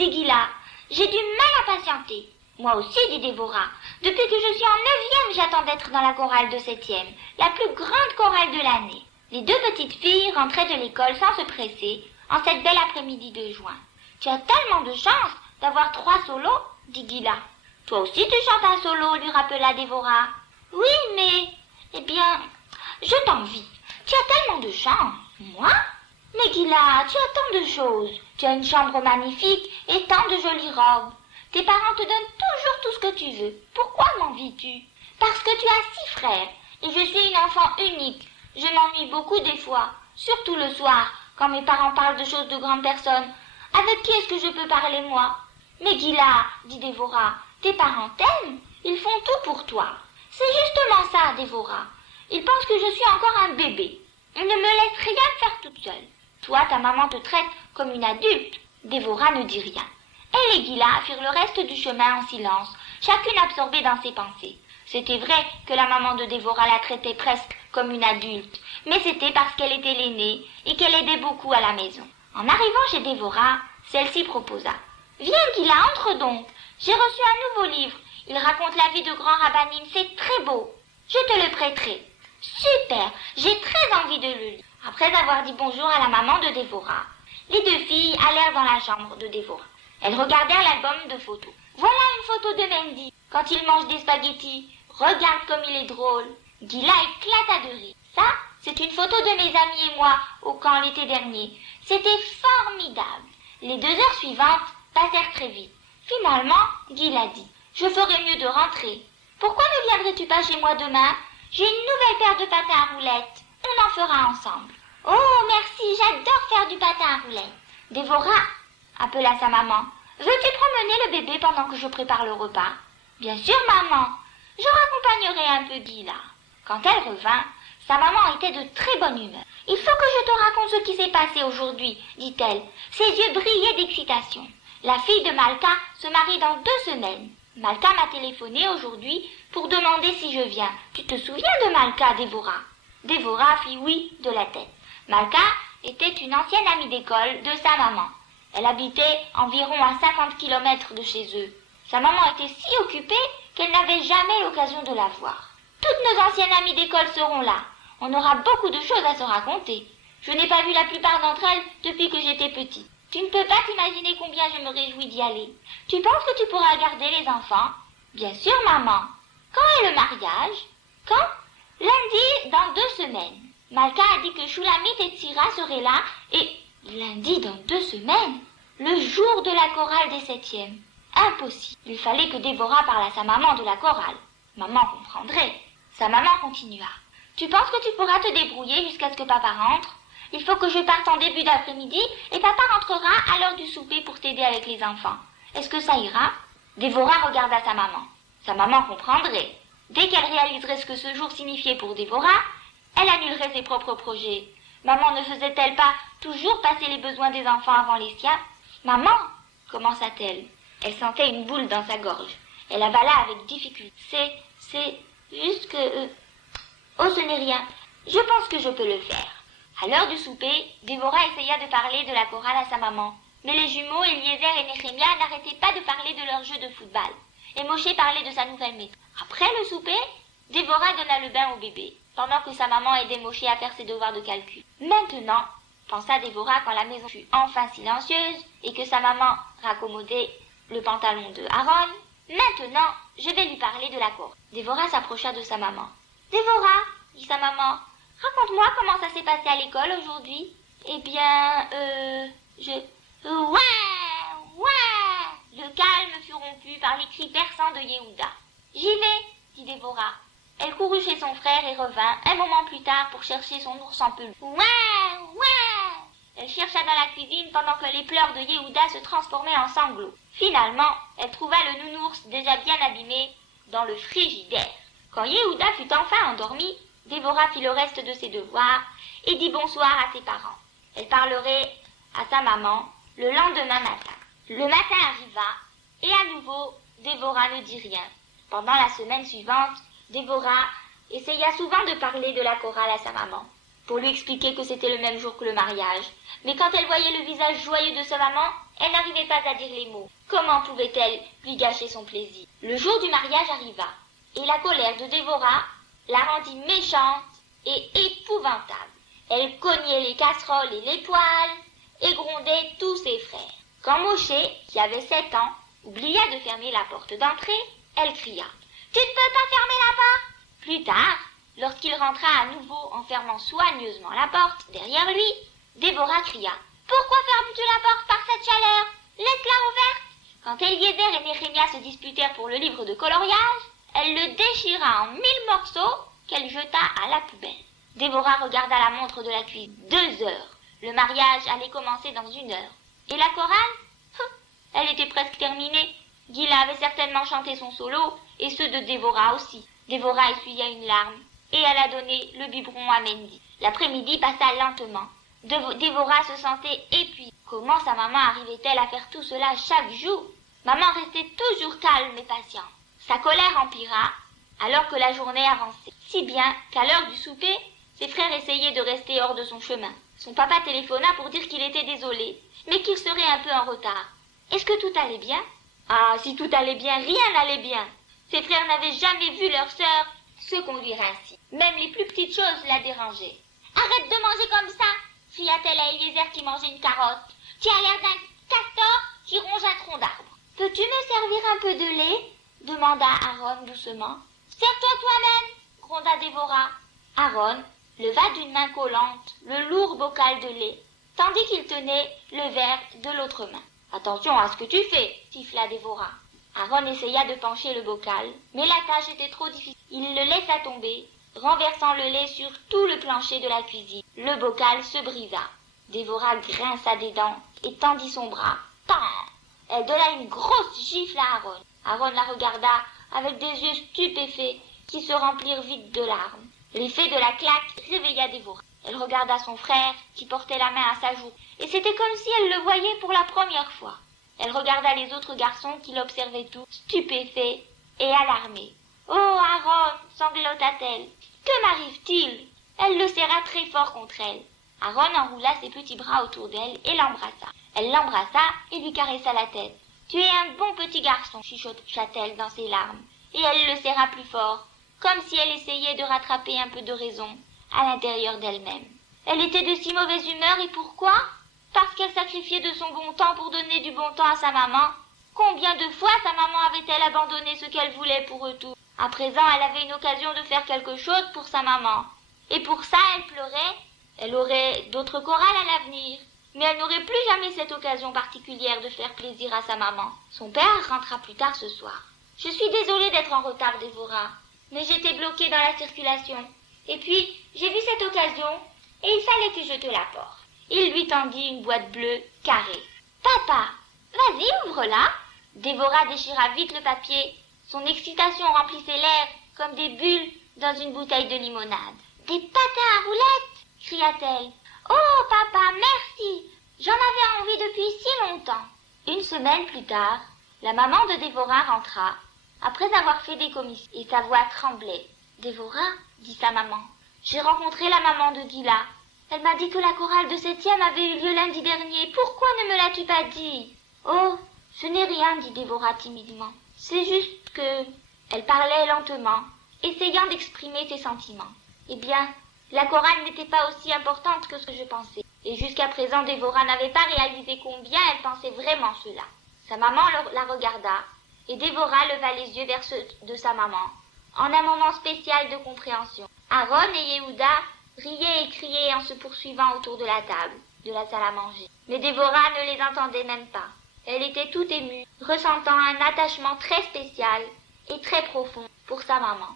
dit Gila. J'ai du mal à patienter. Moi aussi, dit Dévora. Depuis que je suis en 9e, j'attends d'être dans la chorale de 7e, la plus grande chorale de l'année. Les deux petites filles rentraient de l'école sans se presser, en cette belle après-midi de juin. Tu as tellement de chance d'avoir 3 solos, dit Gila. Toi aussi tu chantes un solo, lui rappela Dévora. Oui, mais... Eh bien, je t'envie. Tu as tellement de chance. Moi? Mais Gila, tu as tant de choses. Tu as une chambre magnifique et tant de jolies robes. Tes parents te donnent toujours tout ce que tu veux. Pourquoi m'envies-tu? Parce que tu as 6 frères et je suis une enfant unique. Je m'ennuie beaucoup des fois, surtout le soir, quand mes parents parlent de choses de grandes personnes. Avec qui est-ce que je peux parler, moi? Mais Gila, dit Dévora, tes parents t'aiment, ils font tout pour toi. C'est justement ça, Dévora. Ils pensent que je suis encore un bébé. Ils ne me laissent rien faire toute seule. Toi, ta maman te traite comme une adulte. Dévora ne dit rien. Elle et Gila firent le reste du chemin en silence, chacune absorbée dans ses pensées. C'était vrai que la maman de Dévora la traitait presque comme une adulte, mais c'était parce qu'elle était l'aînée et qu'elle aidait beaucoup à la maison. En arrivant chez Dévora, celle-ci proposa. « Viens, Gila, entre donc. J'ai reçu un nouveau livre. Il raconte la vie de grand rabbinim. C'est très beau. Je te le prêterai. » « Super, j'ai très envie de le lire. » Après avoir dit bonjour à la maman de Dévora, les deux filles allèrent dans la chambre de Dévora. Elles regardèrent l'album de photos. « Voilà une photo de Mendy, quand il mange des spaghettis. Regarde comme il est drôle. » Gila éclata de rire. « Ça, c'est une photo de mes amis et moi au camp l'été dernier. C'était formidable. » Les 2 heures suivantes passèrent très vite. Finalement, Gila dit « Je ferais mieux de rentrer. Pourquoi ne viendrais-tu pas chez moi demain? J'ai une nouvelle paire de patins à roulettes. On en fera ensemble. » « Oh, merci, j'adore faire du patin à roulettes. » « Dévora, » appela sa maman, « veux-tu promener le bébé pendant que je prépare le repas? »« Bien sûr, maman. Je raccompagnerai un peu Gila. » Quand elle revint, sa maman était de très bonne humeur. « Il faut que je te raconte ce qui s'est passé aujourd'hui, dit-elle. Ses yeux brillaient d'excitation. La fille de Malka se marie dans 2 semaines. Malka m'a téléphoné aujourd'hui pour demander si je viens. Tu te souviens de Malka, Dévora? » Dévora fit oui de la tête. Malka était une ancienne amie d'école de sa maman. Elle habitait environ à 50 kilomètres de chez eux. Sa maman était si occupée qu'elle n'avait jamais l'occasion de la voir. Toutes nos anciennes amies d'école seront là. On aura beaucoup de choses à se raconter. Je n'ai pas vu la plupart d'entre elles depuis que j'étais petite. Tu ne peux pas t'imaginer combien je me réjouis d'y aller. Tu penses que tu pourras garder les enfants? Bien sûr, maman. Quand est le mariage? Quand? Lundi, dans 2 semaines. Malka a dit que Shulamit et Tsira seraient là et... Lundi, dans 2 semaines? Le jour de la chorale des 7e. Impossible. Il fallait que Dévora parle à sa maman de la chorale. Maman comprendrait. Sa maman continua. Tu penses que tu pourras te débrouiller jusqu'à ce que papa rentre? Il faut que je parte en début d'après-midi et papa rentrera à l'heure du souper pour t'aider avec les enfants. Est-ce que ça ira? Dévora regarda sa maman. Sa maman comprendrait. Dès qu'elle réaliserait ce que ce jour signifiait pour Dévora, elle annulerait ses propres projets. Maman ne faisait-elle pas toujours passer les besoins des enfants avant les siens? Maman, commença-t-elle. Elle sentait une boule dans sa gorge. Elle avala avec difficulté. C'est juste que... Oh, ce n'est rien. Je pense que je peux le faire. À l'heure du souper, Dévora essaya de parler de la chorale à sa maman. Mais les jumeaux, Eliezer et Nehemia, n'arrêtaient pas de parler de leur jeu de football. Et Moshe parlait de sa nouvelle maison. Après le souper, Dévora donna le bain au bébé, pendant que sa maman aidait Moshe à faire ses devoirs de calcul. Maintenant, pensa Dévora quand la maison fut enfin silencieuse et que sa maman raccommodait le pantalon de Aaron, maintenant, je vais lui parler de la chorale. Dévora s'approcha de sa maman. Dévora, dit sa maman, raconte-moi comment ça s'est passé à l'école aujourd'hui. Eh bien, Le calme fut rompu par les cris perçants de Yehuda. J'y vais, dit Dévora. Elle courut chez son frère et revint un moment plus tard pour chercher son ours en peluche. Elle chercha dans la cuisine pendant que les pleurs de Yehuda se transformaient en sanglots. Finalement, elle trouva le nounours déjà bien abîmé dans le frigidaire. Quand Yehuda fut enfin endormi, Dévora fit le reste de ses devoirs et dit bonsoir à ses parents. Elle parlerait à sa maman le lendemain matin. Le matin arriva et à nouveau, Dévora ne dit rien. Pendant la semaine suivante, Dévora essaya souvent de parler de la chorale à sa maman. pour lui expliquer que c'était le même jour que le mariage. Mais quand elle voyait le visage joyeux de sa maman, elle n'arrivait pas à dire les mots. Comment pouvait-elle lui gâcher son plaisir? Le jour du mariage arriva, et la colère de Dévorah la rendit méchante et épouvantable. Elle cognait les casseroles et les poêles, et grondait tous ses frères. Quand Moshe, qui avait 7 ans, oublia de fermer la porte d'entrée, elle cria « Tu ne peux pas fermer la porte !» Plus tard, lorsqu'il rentra à nouveau en fermant soigneusement la porte derrière lui, Dévorah cria « Pourquoi fermes-tu la porte par cette chaleur? Laisse-la ouverte !» Quand Eliezer et Néhémia se disputèrent pour le livre de coloriage, elle le déchira en 1000 morceaux qu'elle jeta à la poubelle. Dévorah regarda la montre de la cuisine. 2 heures. Le mariage allait commencer dans 1 heure. Et la chorale? Elle était presque terminée. Gila avait certainement chanté son solo, et ceux de Dévorah aussi. Dévorah essuya une larme, et elle a donné le biberon à Mendy. L'après-midi passa lentement. Dévorah se sentait épuisée. Comment sa maman arrivait-elle à faire tout cela chaque jour? Maman restait toujours calme et patiente. Sa colère empira, alors que la journée avançait. Si bien qu'à l'heure du souper, ses frères essayaient de rester hors de son chemin. Son papa téléphona pour dire qu'il était désolé, mais qu'il serait un peu en retard. Est-ce que tout allait bien? Ah, si tout allait bien, rien n'allait bien. Ses frères n'avaient jamais vu leur sœur se conduire ainsi. Même les plus petites choses la dérangeaient. « Arrête de manger comme ça !» cria-t-elle à Eliezer qui mangeait une carotte. « Tu as l'air d'un castor qui ronge un tronc d'arbre. »« Peux-tu me servir un peu de lait ?» demanda Aaron doucement. « Sers-toi toi-même !» gronda Dévorah. Aaron leva d'une main collante le lourd bocal de lait, tandis qu'il tenait le verre de l'autre main. « Attention à ce que tu fais !» siffla Dévorah. Aaron essaya de pencher le bocal, mais la tâche était trop difficile. Il le laissa tomber, renversant le lait sur tout le plancher de la cuisine. Le bocal se brisa. Dévorah grinça des dents et tendit son bras. Pan! Elle donna une grosse gifle à Aaron. Aaron la regarda avec des yeux stupéfaits qui se remplirent vite de larmes. L'effet de la claque réveilla Dévorah. Elle regarda son frère qui portait la main à sa joue, et c'était comme si elle le voyait pour la première fois. Elle regarda les autres garçons qui l'observaient tous, stupéfaits et alarmés. « Oh, Aaron !» sanglota-t-elle. « Que m'arrive-t-il » Elle le serra très fort contre elle. Aaron enroula ses petits bras autour d'elle et l'embrassa. Elle l'embrassa et lui caressa la tête. « Tu es un bon petit garçon » chuchota-t-elle dans ses larmes. Et elle le serra plus fort, comme si elle essayait de rattraper un peu de raison à l'intérieur d'elle-même. Elle était de si mauvaise humeur, et pourquoi? Parce qu'elle sacrifiait de son bon temps pour donner du bon temps à sa maman. Combien de fois sa maman avait-elle abandonné ce qu'elle voulait pour eux tous? À présent, elle avait une occasion de faire quelque chose pour sa maman. Et pour ça, elle pleurait. Elle aurait d'autres chorales à l'avenir. Mais elle n'aurait plus jamais cette occasion particulière de faire plaisir à sa maman. Son père rentra plus tard ce soir. « Je suis désolée d'être en retard, Dévorah, mais j'étais bloquée dans la circulation. Et puis, j'ai vu cette occasion, et il fallait que je te l'apporte. » Il lui tendit une boîte bleue carrée. « Papa, vas-y, ouvre-la !» Dévorah déchira vite le papier. Son excitation remplissait l'air comme des bulles dans une bouteille de limonade. « Des patins à roulettes !» cria-t-elle. « Oh, papa, merci! J'en avais envie depuis si longtemps. » Une semaine plus tard, la maman de Dévorah rentra, après avoir fait des commissions, et sa voix tremblait. « Dévorah, dit sa maman, j'ai rencontré la maman de Gila. Elle m'a dit que la chorale de 7e avait eu lieu lundi dernier. Pourquoi ne me l'as-tu pas dit? »« Oh, ce n'est rien, dit Dévorah timidement. C'est juste que... » Elle parlait lentement, essayant d'exprimer ses sentiments. Eh bien, la chorale n'était pas aussi importante que ce que je pensais. Et jusqu'à présent, Dévorah n'avait pas réalisé combien elle pensait vraiment cela. Sa maman la regarda, et Dévorah leva les yeux vers ceux de sa maman, en un moment spécial de compréhension. Aaron et Yehuda riaient et criaient en se poursuivant autour de la table de la salle à manger. Mais Dévorah ne les entendait même pas. Elle était tout émue, ressentant un attachement très spécial et très profond pour sa maman.